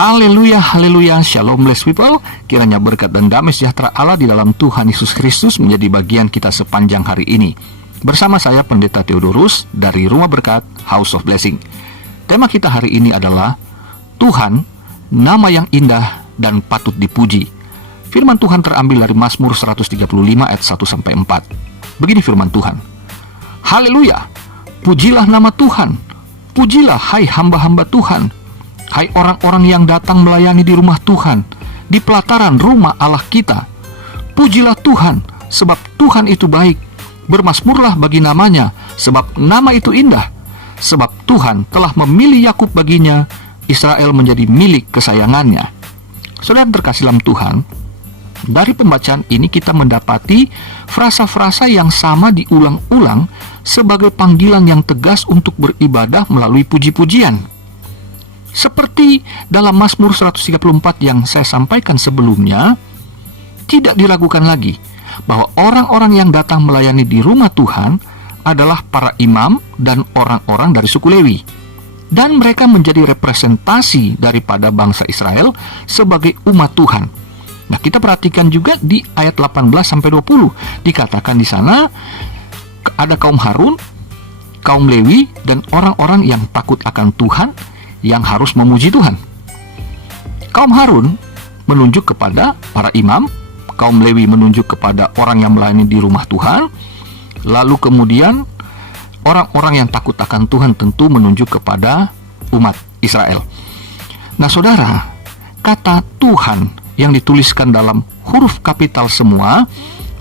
Haleluya, haleluya, shalom blessed people. Kiranya berkat dan damai sejahtera Allah di dalam Tuhan Yesus Kristus menjadi bagian kita sepanjang hari ini. Bersama saya Pendeta Theodorus dari Rumah Berkat House of Blessing. Tema kita hari ini adalah Tuhan, nama yang indah dan patut dipuji. Firman Tuhan terambil dari Mazmur 135 ayat 1-4. Begini firman Tuhan. Haleluya, pujilah nama Tuhan. Pujilah hai hamba-hamba Tuhan. Hai orang-orang yang datang melayani di rumah Tuhan, di pelataran rumah Allah kita. Pujilah Tuhan, sebab Tuhan itu baik. Bermasmurlah bagi namanya, sebab nama itu indah. Sebab Tuhan telah memilih Yakub baginya, Israel menjadi milik kesayangannya. Saudara terkasih dalam Tuhan, dari pembacaan ini kita mendapati frasa-frasa yang sama diulang-ulang sebagai panggilan yang tegas untuk beribadah melalui puji-pujian. Seperti dalam Mazmur 134 yang saya sampaikan sebelumnya, tidak diragukan lagi bahwa orang-orang yang datang melayani di rumah Tuhan adalah para imam dan orang-orang dari suku Lewi. Dan mereka menjadi representasi daripada bangsa Israel sebagai umat Tuhan. Nah, kita perhatikan juga di ayat 18-20, dikatakan di sana ada kaum Harun, kaum Lewi, dan orang-orang yang takut akan Tuhan yang harus memuji Tuhan. Kaum Harun menunjuk kepada para imam, kaum Lewi menunjuk kepada orang yang melayani di rumah Tuhan, lalu kemudian orang-orang yang takut akan Tuhan tentu menunjuk kepada umat Israel. Nah saudara, kata Tuhan yang dituliskan dalam huruf kapital semua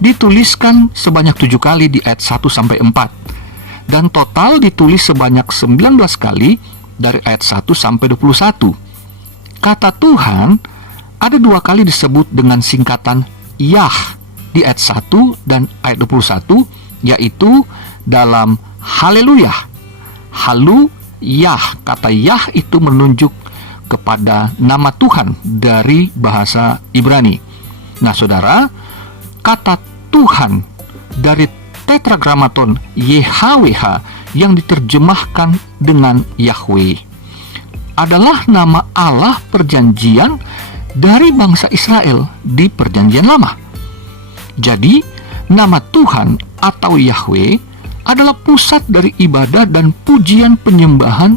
dituliskan sebanyak 7 kali di ayat 1-4, dan total ditulis sebanyak 19 kali dari ayat 1-21. Kata Tuhan ada 2 kali disebut dengan singkatan Yah di ayat 1 dan ayat 21, yaitu dalam Haleluya. Yah, kata Yah itu menunjuk kepada nama Tuhan dari bahasa Ibrani. Nah saudara, kata Tuhan dari tetragramaton YHWH yang diterjemahkan dengan Yahweh adalah nama Allah perjanjian dari bangsa Israel di perjanjian lama. Jadi, nama Tuhan atau Yahweh adalah pusat dari ibadah dan pujian penyembahan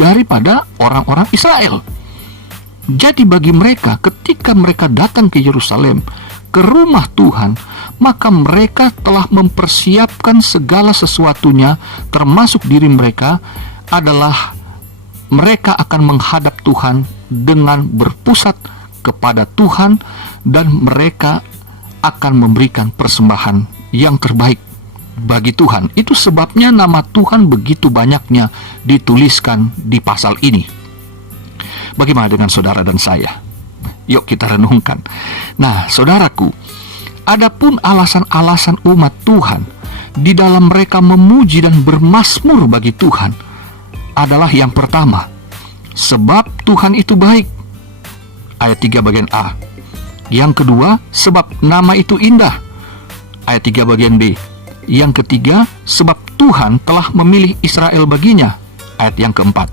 daripada orang-orang Israel. Jadi bagi mereka, ketika mereka datang ke Yerusalem, ke rumah Tuhan, maka mereka telah mempersiapkan segala sesuatunya, termasuk diri mereka, adalah mereka akan menghadap Tuhan dengan berpusat kepada Tuhan, dan mereka akan memberikan persembahan yang terbaik bagi Tuhan. Itu sebabnya nama Tuhan begitu banyaknya dituliskan di pasal ini. Bagaimana dengan saudara dan saya? Yuk kita renungkan. Nah, saudaraku, adapun alasan-alasan umat Tuhan di dalam mereka memuji dan bermasmur bagi Tuhan adalah yang pertama, sebab Tuhan itu baik. Ayat 3 bagian A. Yang kedua, sebab nama itu indah. Ayat 3 bagian B. Yang ketiga, sebab Tuhan telah memilih Israel baginya. Ayat yang keempat.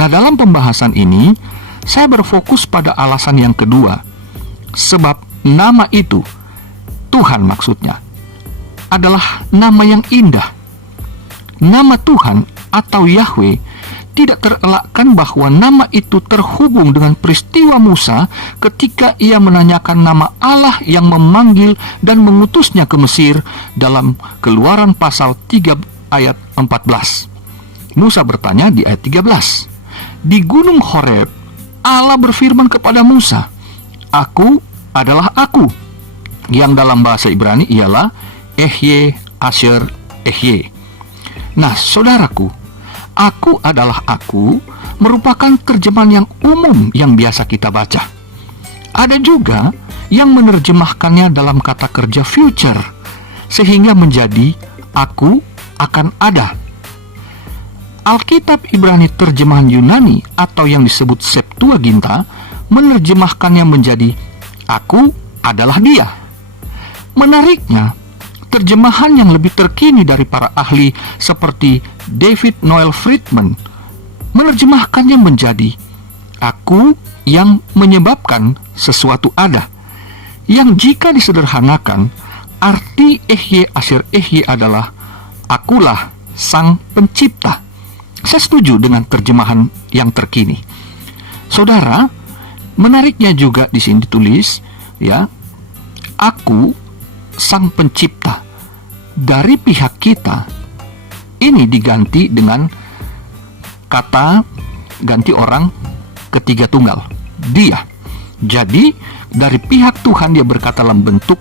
Nah, dalam pembahasan ini saya berfokus pada alasan yang kedua, sebab nama itu, Tuhan maksudnya, adalah nama yang indah. Nama Tuhan atau Yahweh tidak terelakkan bahwa nama itu terhubung dengan peristiwa Musa ketika ia menanyakan nama Allah yang memanggil dan mengutusnya ke Mesir dalam Keluaran pasal 3 ayat 14. Musa bertanya di ayat 13, di Gunung Horeb Allah berfirman kepada Musa, Aku adalah Aku, yang dalam bahasa Ibrani ialah Ehye Asher Ehye. Nah saudaraku, Aku adalah Aku merupakan terjemahan yang umum yang biasa kita baca. Ada juga yang menerjemahkannya dalam kata kerja future, sehingga menjadi Aku akan ada. Alkitab Ibrani terjemahan Yunani atau yang disebut Septuaginta menerjemahkannya menjadi Aku adalah Dia. Menariknya, terjemahan yang lebih terkini dari para ahli seperti David Noel Friedman menerjemahkannya menjadi Aku yang menyebabkan sesuatu ada. Yang jika disederhanakan, arti Ehye Asher Ehye adalah akulah sang pencipta. Saya setuju dengan terjemahan yang terkini. Saudara, menariknya juga di sini ditulis, ya, aku sang pencipta. Dari pihak kita, ini diganti dengan kata ganti orang ketiga tunggal, dia. Jadi dari pihak Tuhan dia berkata dalam bentuk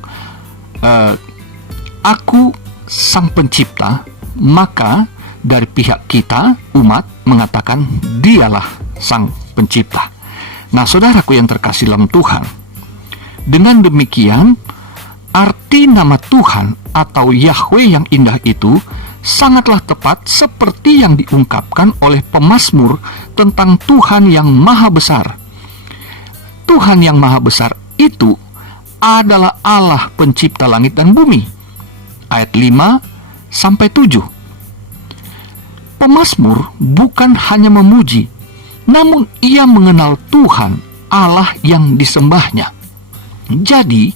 aku sang pencipta, maka dari pihak kita umat mengatakan dialah sang pencipta. Nah, saudaraku yang terkasih dalam Tuhan, dengan demikian arti nama Tuhan atau Yahweh yang indah itu sangatlah tepat seperti yang diungkapkan oleh pemazmur tentang Tuhan yang maha besar. Tuhan yang maha besar itu adalah Allah pencipta langit dan bumi. Ayat 5-7. Pemazmur bukan hanya memuji, namun ia mengenal Tuhan, Allah yang disembahnya. Jadi,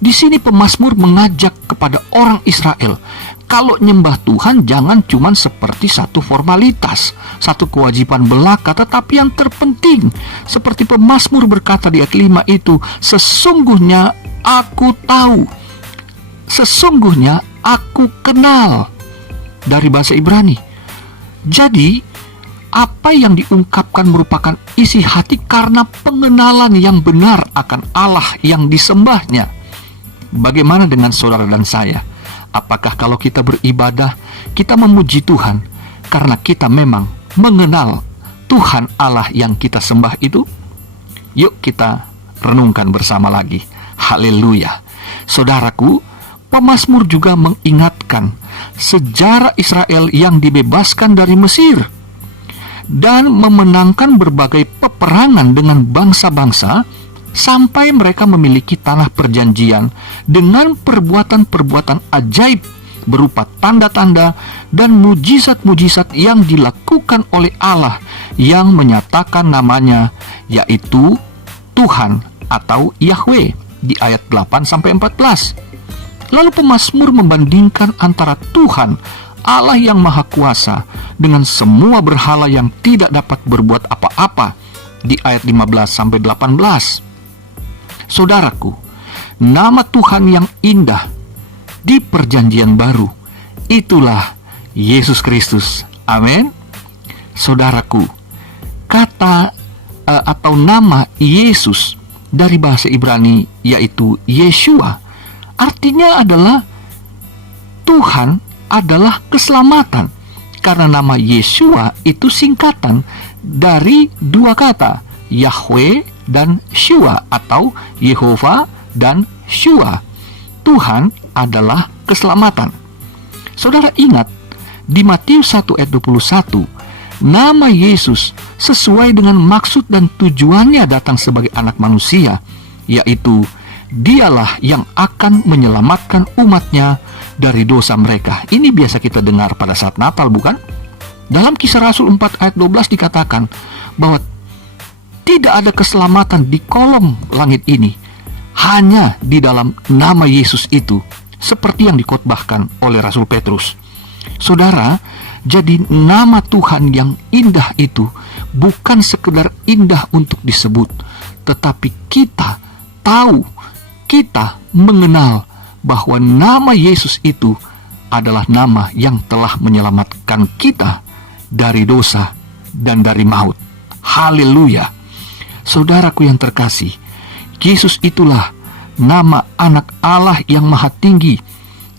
di sini pemazmur mengajak kepada orang Israel, kalau nyembah Tuhan jangan cuma seperti satu formalitas, satu kewajiban belaka, tetapi yang terpenting, seperti pemazmur berkata di ayat 5 itu, sesungguhnya aku tahu, sesungguhnya aku kenal, dari bahasa Ibrani. Jadi, apa yang diungkapkan merupakan isi hati karena pengenalan yang benar akan Allah yang disembahnya. Bagaimana dengan saudara dan saya? Apakah kalau kita beribadah, kita memuji Tuhan karena kita memang mengenal Tuhan Allah yang kita sembah itu? Yuk kita renungkan bersama lagi. Haleluya. Saudaraku, pemazmur juga mengingatkan sejarah Israel yang dibebaskan dari Mesir dan memenangkan berbagai peperangan dengan bangsa-bangsa sampai mereka memiliki tanah perjanjian dengan perbuatan-perbuatan ajaib berupa tanda-tanda dan mujizat-mujizat yang dilakukan oleh Allah yang menyatakan namanya, yaitu Tuhan atau Yahweh di ayat 8-14. Lalu pemazmur membandingkan antara Tuhan Allah yang Maha Kuasa dengan semua berhala yang tidak dapat berbuat apa-apa di ayat 15-18. Saudaraku, nama Tuhan yang indah di perjanjian baru, itulah Yesus Kristus. Amin. Saudaraku, kata atau nama Yesus dari bahasa Ibrani yaitu Yeshua, artinya adalah Tuhan adalah keselamatan. Karena nama Yeshua itu singkatan dari dua kata, Yahweh dan Shua, atau Yehova dan Shua. Tuhan adalah keselamatan. Saudara ingat, di Matius 1 ayat 21, nama Yesus sesuai dengan maksud dan tujuannya datang sebagai anak manusia, yaitu dialah yang akan menyelamatkan umatnya dari dosa mereka. Ini biasa kita dengar pada saat Natal, bukan? Dalam Kisah Rasul 4 ayat 12 dikatakan bahwa tidak ada keselamatan di kolom langit ini, hanya di dalam nama Yesus itu, seperti yang dikhotbahkan oleh Rasul Petrus. Saudara, jadi nama Tuhan yang indah itu bukan sekedar indah untuk disebut, tetapi kita tahu, kita mengenal bahwa nama Yesus itu adalah nama yang telah menyelamatkan kita dari dosa dan dari maut. Haleluya. Saudaraku yang terkasih, Yesus itulah nama anak Allah yang maha tinggi.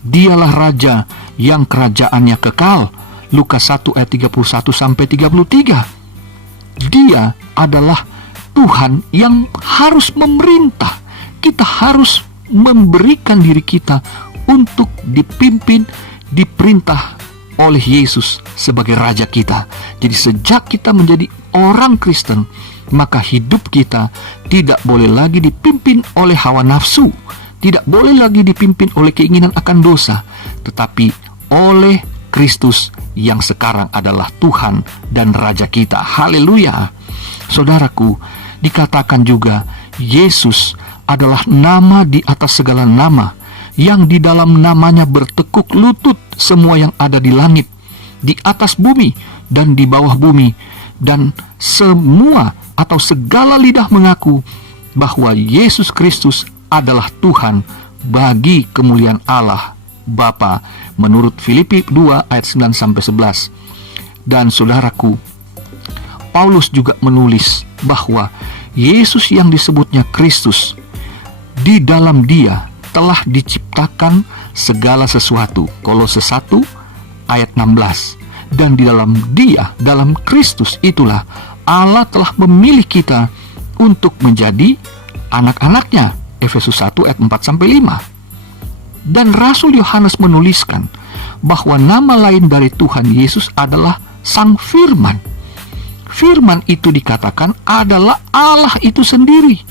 Dialah Raja yang kerajaannya kekal. Lukas 1 ayat 31-33. Dia adalah Tuhan yang harus memerintah. Kita harus memberikan diri kita untuk dipimpin, diperintah oleh Yesus sebagai Raja kita. Jadi sejak kita menjadi orang Kristen, maka hidup kita tidak boleh lagi dipimpin oleh hawa nafsu, tidak boleh lagi dipimpin oleh keinginan akan dosa, tetapi oleh Kristus yang sekarang adalah Tuhan dan Raja kita. Haleluya. Saudaraku, dikatakan juga Yesus adalah nama di atas segala nama, yang di dalam namanya bertekuk lutut semua yang ada di langit, di atas bumi, dan di bawah bumi, dan semua atau segala lidah mengaku bahwa Yesus Kristus adalah Tuhan, bagi kemuliaan Allah Bapa, menurut Filipi 2 ayat 9-11. Dan saudaraku, Paulus juga menulis bahwa Yesus yang disebutnya Kristus, di dalam Dia telah diciptakan segala sesuatu, Kolose 1 ayat 16. Dan di dalam Dia, dalam Kristus itulah Allah telah memilih kita untuk menjadi anak-anaknya, Efesus 1 ayat 4-5. Dan Rasul Yohanes menuliskan bahwa nama lain dari Tuhan Yesus adalah Sang Firman. Firman itu dikatakan adalah Allah itu sendiri,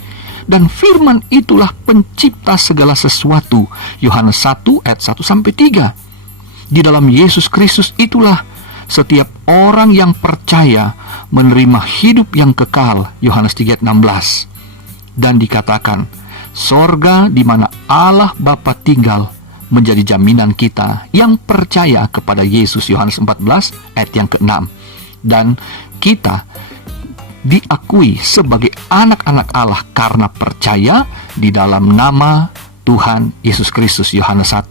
dan firman itulah pencipta segala sesuatu, Yohanes 1 ayat 1-3. Di dalam Yesus Kristus itulah setiap orang yang percaya menerima hidup yang kekal, Yohanes 3 ayat 16. Dan dikatakan sorga di mana Allah Bapa tinggal menjadi jaminan kita yang percaya kepada Yesus, Yohanes 14 ayat yang ke-6. Dan kita diakui sebagai anak-anak Allah karena percaya di dalam nama Tuhan Yesus Kristus, Yohanes 1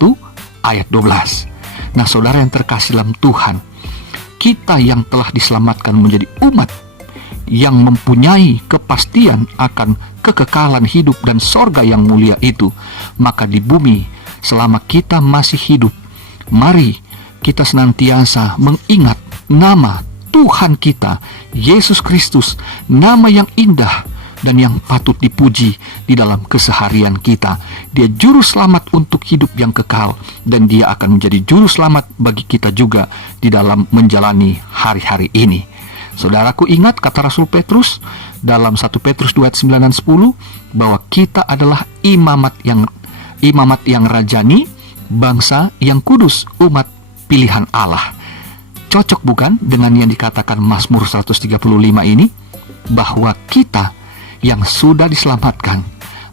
ayat 12. Nah, saudara yang terkasih dalam Tuhan, kita yang telah diselamatkan menjadi umat yang mempunyai kepastian akan kekekalan hidup dan sorga yang mulia itu, maka di bumi selama kita masih hidup, mari kita senantiasa mengingat nama Tuhan kita, Yesus Kristus, nama yang indah dan yang patut dipuji di dalam keseharian kita. Dia juru selamat untuk hidup yang kekal, dan Dia akan menjadi juru selamat bagi kita juga di dalam menjalani hari-hari ini. Saudaraku, ingat kata Rasul Petrus dalam 1 Petrus 2 ayat 9 dan 10 bahwa kita adalah imamat yang rajani, bangsa yang kudus, umat pilihan Allah. Cocok bukan dengan yang dikatakan Mazmur 135 ini, bahwa kita yang sudah diselamatkan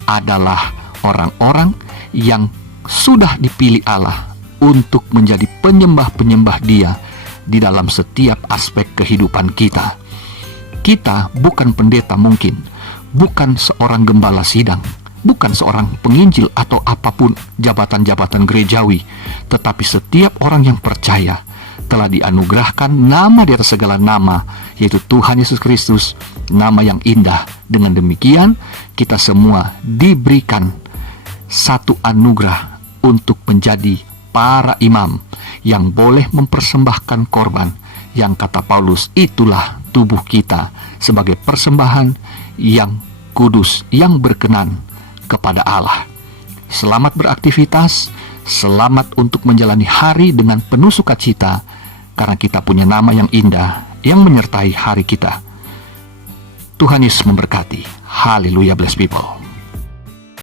adalah orang-orang yang sudah dipilih Allah untuk menjadi penyembah-penyembah Dia di dalam setiap aspek kehidupan kita. Kita bukan pendeta mungkin, bukan seorang gembala sidang, bukan seorang penginjil atau apapun jabatan-jabatan gerejawi, tetapi setiap orang yang percaya telah dianugerahkan nama di atas segala nama, yaitu Tuhan Yesus Kristus, nama yang indah. Dengan demikian, kita semua diberikan satu anugerah untuk menjadi para imam yang boleh mempersembahkan korban, yang kata Paulus, itulah tubuh kita sebagai persembahan yang kudus, yang berkenan kepada Allah. Selamat beraktivitas, selamat untuk menjalani hari dengan penuh sukacita, karena kita punya nama yang indah yang menyertai hari kita. Tuhan Yesus memberkati. Haleluya, bless people.